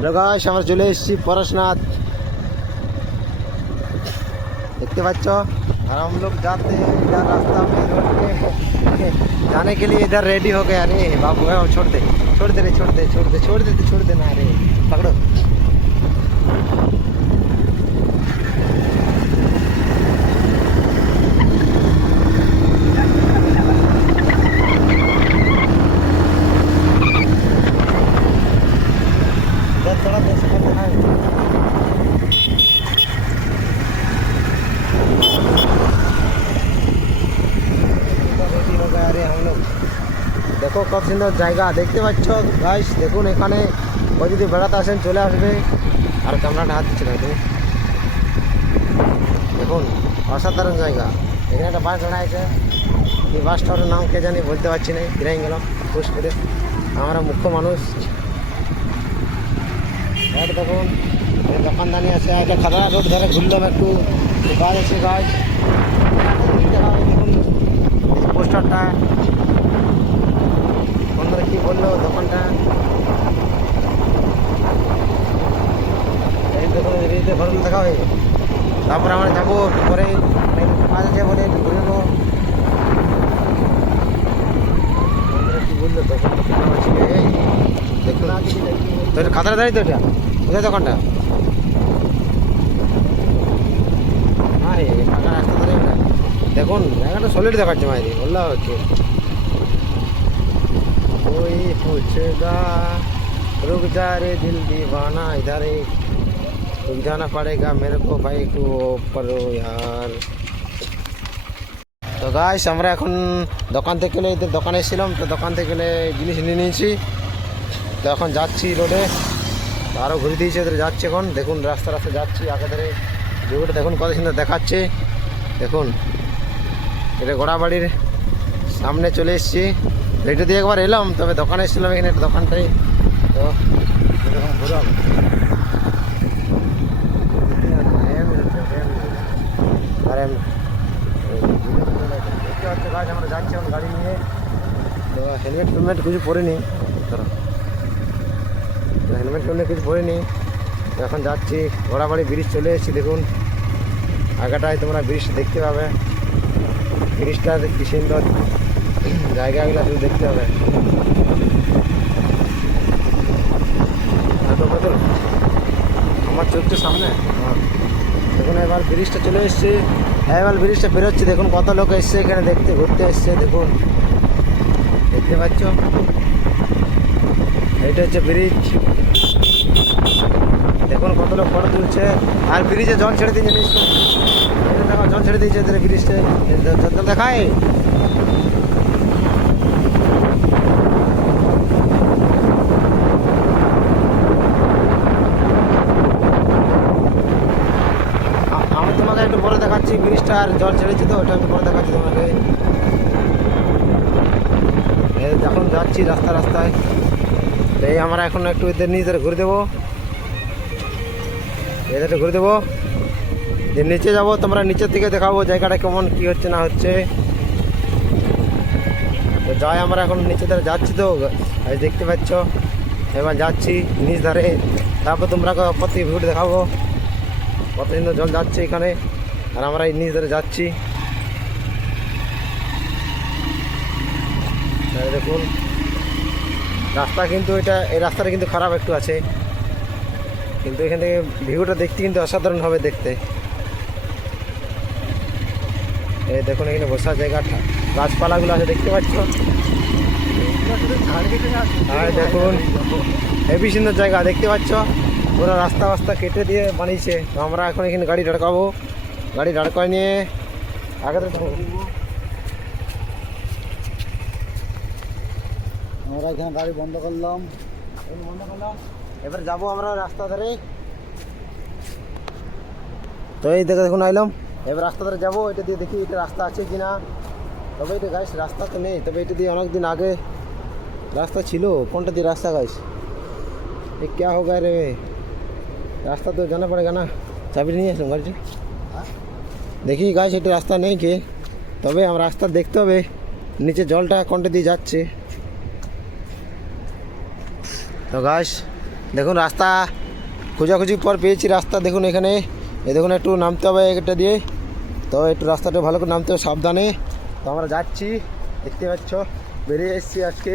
Guys আমরা চলে এসেছি পরশনাথ देखते बच्चों और हम लोग जाते हैं इधर रास्ता में रोड पे जाने के लिए इधर रेडी हो गए। अरे बाबू छोड़ दे छोड़ दे रे छोड़ दे छोड़ दे छोड़ दे छोड़ देना। अरे पकड़ो थोड़ा देर से करना है। देखो कत सुंदर जगह देखते पाচ্ছো गाइस देखুন এখানে ও যদি বেড়াতে আসেন চলে আসবে। আর ক্যামেরাটা হাত দিচ্ছে দেখুন দেখুন অসাধারণ জায়গা। এখানে একটা বাস দাঁড়া আছে এই বাসটার নাম কে জানি বলতে পারছি না ফিরে গেলাম পুশ করে আমরা মুখ্য মানুষ। আর দেখুন দোকানদানি আছে একটা খাদা রোড ধরে ঘুরলাম একটু গাছ আছে গাছ দেখুন পোস্টারটা বন্ধুরা কি বললো দোকানটা এই দেখুন এই ঘরগুলো দেখা হয়ে তারপরে আমরা যাবো পরে কাজ আছে বলে ঘুরে নেবো। কি বললো দোকানটা দেখুন তো এটা খাতাটা দাঁড়িয়ে তো এটা কোথায় দোকানটা? হ্যাঁ ফাঁকা রাস্তা ধরে এটা দেখুন জায়গাটা সলিড দেখাচ্ছে মায়েরি বললা হচ্ছে कोई पूछेगा रुक जा रे दिल दीवाना इधर रुक जाना पड़ेगा मेरे को भाई को परो यार। তো গাইস আমরা এখন দোকান থেকে গেলে এদের দোকানে এসেছিলাম তো দোকান থেকে গেলে জিনিস নিয়ে নিয়েছি তো এখন যাচ্ছি রোডে আরও ঘুরে দিয়েছে এদের যাচ্ছে এখন দেখুন রাস্তা রাস্তা যাচ্ছি আগে ধরে ভিউটা দেখুন কত সুন্দর দেখাচ্ছে। দেখুন এটা গোড়াবাড়ির সামনে চলে এসেছি এটা দিয়ে একবার এলাম তবে দোকানে এসেছিলাম এখানে একটা দোকানটাই তো ঘুরাম দেখতে হচ্ছে গাছ আমরা যাচ্ছি এখন গাড়ি নিয়ে তো হেলমেট ফেলমেট কিছু পরিনি ধরো হেলমেট ফেলমেট কিছু পরিনি তো এখন যাচ্ছি ঘোড়াবাড়ি ব্রিজ চলে এসেছি দেখুন আগাটায় তোমরা ব্রিজটা দেখতে পাবে ব্রিজটা কি সুন্দর জায়গাগুলো শুধু দেখতে হবে। আমার চোখটা সামনে দেখুন এবার ব্রিজটা চলে এসছে এবার ব্রিজটা বেরোচ্ছে দেখুন কত লোক এসছে এখানে দেখতে ঘুরতে এসছে দেখুন দেখতে পাচ্ছ এইটা হচ্ছে ব্রিজ দেখুন কত লোক ফটো তুলছে আর ব্রিজে জল ছেড়ে দিয়েছে দেখো জল ছেড়ে দিয়েছে ব্রিজটা জল দেখায় তোমাকে একটু পরে দেখাচ্ছি ব্রিজটা আর জল ছেড়েছি তো ওটা একটু পরে দেখাচ্ছি তোমাকে। যখন যাচ্ছি রাস্তায় এই আমরা এখন একটু এদের নিচে ঘুরে দেবো এদের ঘুরে দেবো যে নিচে যাবো তোমরা নিচের থেকে দেখাবো জায়গাটা কেমন কি হচ্ছে না হচ্ছে তো যাই আমরা এখন নিচে ধারে যাচ্ছি তো দেখতে পাচ্ছ এবার যাচ্ছি নিচ ধারে তারপর তোমরা প্রতি ভিউ দেখাবো কত সুন্দর জল যাচ্ছে এখানে আর আমরা এই নিচ ধরে যাচ্ছি দেখুন রাস্তা কিন্তু এই রাস্তাটা কিন্তু খারাপ একটু আছে কিন্তু এখান থেকে ভিউটা দেখতে কিন্তু অসাধারণ হবে দেখতে। এই দেখুন এখানে বসার জায়গাটা গাছপালাগুলো আছে দেখতে পাচ্ছ আর দেখুন হেবি সুন্দর জায়গা দেখতে পাচ্ছ পুরো রাস্তা কেটে দিয়ে বানিয়েছে তো আমরা এখন এখানে গাড়ি দাঁড়কাবো গাড়ি দাঁড় করে নিয়ে আগে আমরা এখানে গাড়ি বন্ধ করলাম এবার যাবো আমরা রাস্তা ধরে তো এই দেখুন আইলাম এবার রাস্তা ধরে যাবো এটা দিয়ে দেখি এটা রাস্তা আছে কিনা তবে এটা গাইস রাস্তা তো নেই তবে এটা দিয়ে অনেকদিন আগে রাস্তা ছিল কোনটা দিয়ে রাস্তা গাইস এ क्या होगा रे रास्ता तो जाना पड़ेगा ना चाबी नहीं है गाड़ी देखी गाइस এটা রাস্তা নেই কে তবে আমরা রাস্তা দেখতে হবে নিচে জলটা কোনটা দিয়ে যাচ্ছে তো গাইস দেখুন রাস্তা খোঁজাখুঁজি পর পেয়েছি রাস্তা। দেখুন এখানে এই দেখুন একটু নামতে হবে এটা দিয়ে, তো একটু রাস্তাটা ভালো করে নামতে হবে সাবধানে। তো আমরা যাচ্ছি, দেখতে পাচ্ছ বেরিয়ে এসেছি আজকে।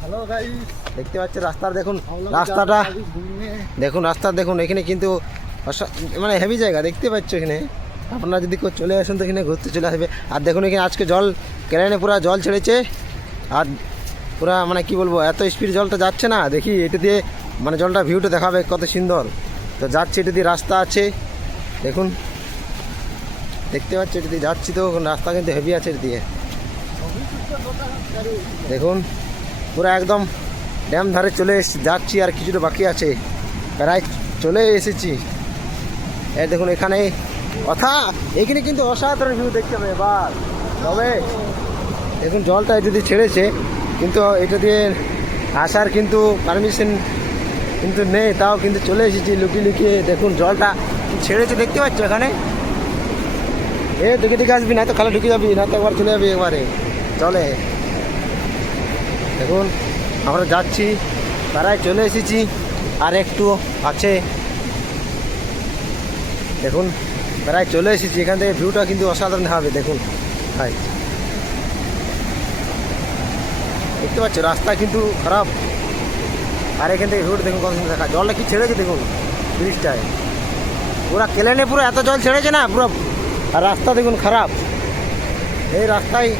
হ্যালো গাইস, দেখতে পাচ্ছ রাস্তার দেখুন রাস্তাটা, দেখুন রাস্তা দেখুন এখানে কিন্তু মানে হেভি জায়গা দেখতে পাচ্ছ। এখানে আপনারা যদি কেউ চলে আসেন তো এখানে ঘুরতে চলে আসবে। আর দেখুন এখানে আজকে জল ক্যানেলে পুরো জল ছেড়েছে, আর পুরা মানে কি বলবো এত স্পিড জলটা যাচ্ছে না। দেখি এটা দিয়ে মানে জলটা ভিউটা দেখাবে কত সুন্দর। তো যাচ্ছে এটা দিয়ে রাস্তা আছে দেখুন, দেখতে পাচ্ছি এটা দিয়ে যাচ্ছি। তো রাস্তা কিন্তু হেভি আছে এটা দিয়ে দেখুন, পুরো একদম ড্যাম ধারে চলে যাচ্ছি, আর কিছুটা বাকি আছে, প্রায় চলে এসেছি। এই দেখুন এখানে এখানে কিন্তু অসাধারণ ভিউ দেখতে হবে এবার। তবে দেখুন জলটা এটা দিয়ে ছেড়েছে, কিন্তু এটা দিয়ে আসার কিন্তু পারমিশন কিন্তু নেই, তাও কিন্তু চলে এসেছি লুকিয়ে লুকিয়ে। দেখুন জলটা ছেড়েছে দেখতে পাচ্ছ এখানে। দেখে আসবি না তো খালি ঢুকে যাবি, না তো একবার চলে যাবি একবারে চলে। দেখুন আমরা যাচ্ছি, প্রায় চলে এসেছি, আর একটু আছে। দেখুন প্রায় চলে এসেছি, এখান থেকে ভিউটা কিন্তু অসাধারণ হবে। দেখুন ভাই দেখতে পাচ্ছ রাস্তা কিন্তু খারাপ, আর এখান থেকে ভিউটা দেখুন কত সুন্দর দেখা। জলটা কি ছেড়েছে দেখুন ব্রিজটায়, পুরো কেলেনে পুরো এত জল ছেড়েছে না পুরো। আর রাস্তা দেখুন খারাপ, এই রাস্তায়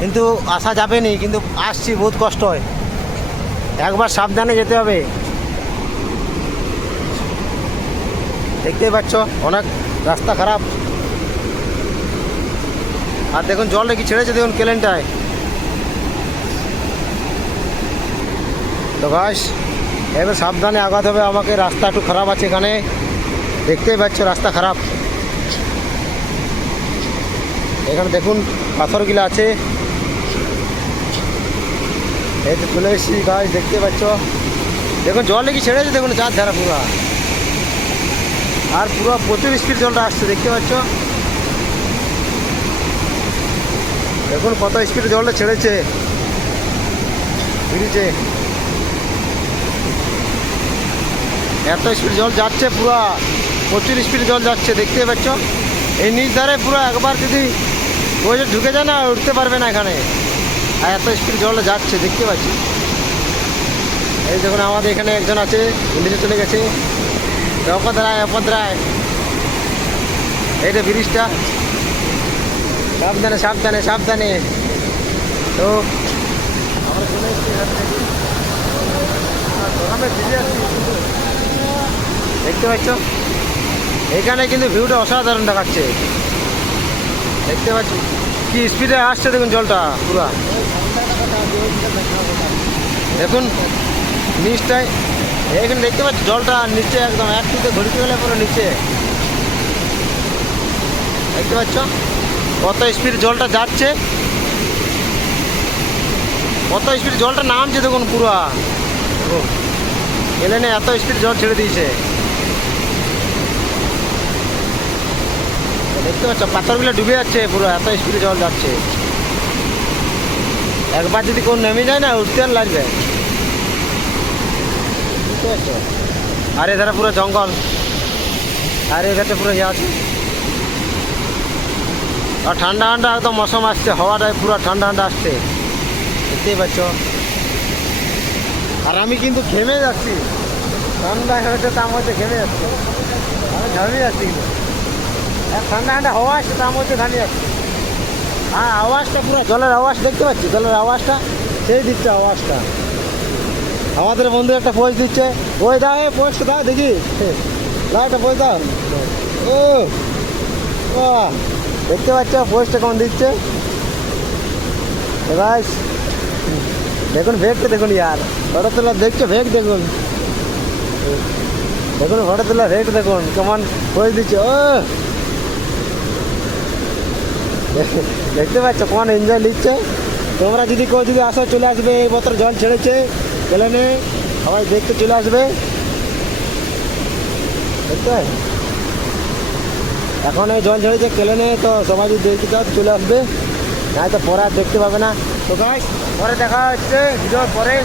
কিন্তু আসা যাবে নি, কিন্তু আসছি বহুত কষ্ট হয়, একবার সাবধানে যেতে হবে। দেখতেই পাচ্ছ অনেক রাস্তা খারাপ, আর দেখুন জলটা কি ছেড়েছে দেখুন কেলেনটায়। তো গাইস এবার সাবধানে আগাতে হবে আমাকে, রাস্তা একটু খারাপ আছে এখানে, দেখতেই পাচ্ছ রাস্তা খারাপ। এখানে দেখুন পাথরগুলো আছে, এই তো চলে এসেছি গাছ, দেখতে পাচ্ছ। দেখুন জলটা কি ছেড়েছে দেখুন চার ধারা পুরো, আর পুরো প্রচুর স্পিড জলটা আসছে দেখতে পাচ্ছ। দেখুন কত স্পিড জলটা ছেড়েছে ব্রিজে, এত স্পিড জল যাচ্ছে, পুরো প্রচুর স্পিড জল যাচ্ছে দেখতে পাচ্ছ। এই নিচ ধারে পুরো একবার যদি ওই যে ঢুকে যায় না উঠতে পারবে না এখানে, আর এত স্পিড জলটা যাচ্ছে দেখতে পাচ্ছি। এই দেখুন আমাদের এখানে একজন আছে নিচে চলে গেছে, অপদ্রায় এইটা ব্রিজটা, সাবধানে সাবধানে সাবধানে। তো আমরা চলে এসেছি এখান থেকে, দেখতে পাচ্ছ এখানে কিন্তু ভিউটা অসাধারণ দেখাচ্ছে, দেখতে পাচ্ছি কি স্পিডে আসছে দেখুন জলটা পুরা। দেখুন নিচটায় এখানে দেখতে পাচ্ছি জলটা নিচে একদম একটুতে ঘুরতে গেলে পুরো নিচে, দেখতে পাচ্ছ কত স্পিড জলটা যাচ্ছে, কত স্পিড জলটা নামছে দেখুন পুরা। এলেনে এত স্পিড জল ছেড়ে দিয়েছে দেখতে পাচ্ছ, পাথরগুলো ডুবে যাচ্ছে পুরো, এত স্পিডে জল যাচ্ছে। একবার যদি কোন নেমে যায় না উঠতে আর লাগবে, বুঝতে পারছো। আর এধারে পুরো জঙ্গল, আর এধারে পুরো ইয়ে আছে, আর ঠান্ডা ঠান্ডা একদম মৌসুম আসছে, হাওয়াটায় পুরো ঠান্ডা ঠান্ডা আসছে দেখতেই পাচ্ছ। আর আমি কিন্তু ঘেমে যাচ্ছি, ঠান্ডা হয়েছে তার মধ্যে ঘেমে যাচ্ছি, আমি ঘামিয়ে যাচ্ছি কিন্তু ঠান্ডা ঠান্ডা হাওয়া আসছে তার মধ্যে ঘামিয়ে যাচ্ছে। হ্যাঁ আওয়াজটা পুরো জলের আওয়াজ দেখতে পাচ্ছি, জলের আওয়াজটা সেই দিচ্ছে আওয়াজটা। আমাদের বন্ধু একটা পোজ দিচ্ছে, ওই দাও এ পোজটা দাও দেখি, দাও একটা পোজ দাও। ও দেখতে পাচ্ছ পোজটা কেমন দিচ্ছে এবার। দেখুন ভেগটা দেখুন ইয়ার, ফটো তোলা দেখছো ভেগ দেখুন, দেখুন ফটো তোলা ভেগ দেখুন কেমন পোজ দিচ্ছে। ও দেখতে পাচ্ছ কোন এনজয় নিচ্ছে। তোমরা যদি কেউ যদি আসো চলে আসবে, এই বছর জল ছেড়েছে কেলেনে, সবাই দেখতে চলে আসবে দেখতে। এখন এই জল ছেড়েছে কেলেনে, তো সবাই যদি দেখতে চাও চলে আসবে, নাই তো পরে আর দেখতে পাবে না। তো গাইস পরে দেখা হচ্ছে ভিডিওর পরে।